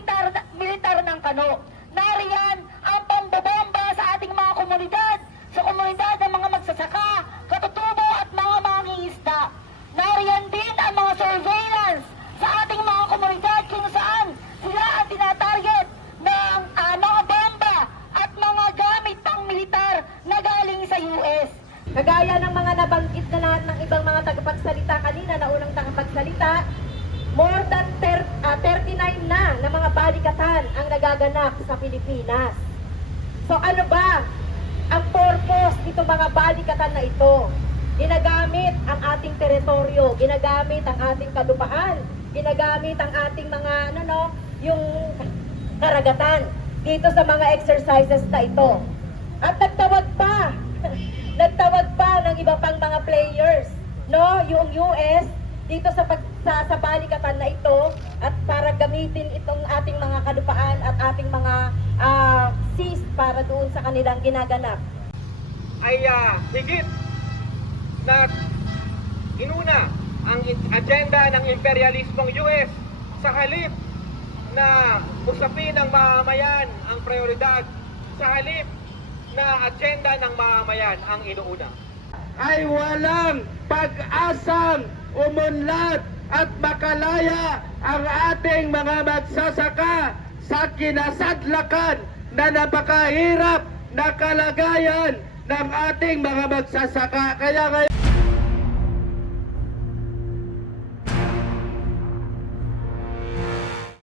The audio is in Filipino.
militar, militar ng Kano. Nariyan ang pambobomba sa ating mga komunidad, sa komunidad ng mga magsasaka, katutubo at mga mangingisda. Nariyan din ang mga surveillance sa ating mga komunidad kung saan sila ang tinatarget ng uh, mga bomba at mga gamit pang militar na galing sa US. Kagaya ng mga nabanggit na lahat ng ibang mga tagapagsalita kanina na unang tagapagsalita, more than 10 Ah, 39 na na mga balikatan ang nagaganap sa Pilipinas. So ano ba ang purpose nitong mga balikatan na ito? Ginagamit ang ating teritoryo, ginagamit ang ating kalupaan, ginagamit ang ating mga ano no, yung karagatan dito sa mga exercises na ito. At nagtawag pa, nagtawag pa ng iba pang mga players, no? Yung US dito sa pag, sa, sa balikatan na ito gamitin itong ating mga kalupaan at ating mga ah, seas para doon sa kanilang ginaganap. ay ah, higit na inuna ang agenda ng imperialismong US sa halip na usapin ng mamamayan ang prioridad sa halip na agenda ng mamamayan ang inuuna. ay walang pag-asang umunlad at makalaya ang ating mga magsasaka sa kinasadlakan na napakahirap na kalagayan ng ating mga magsasaka. Kaya ngayon,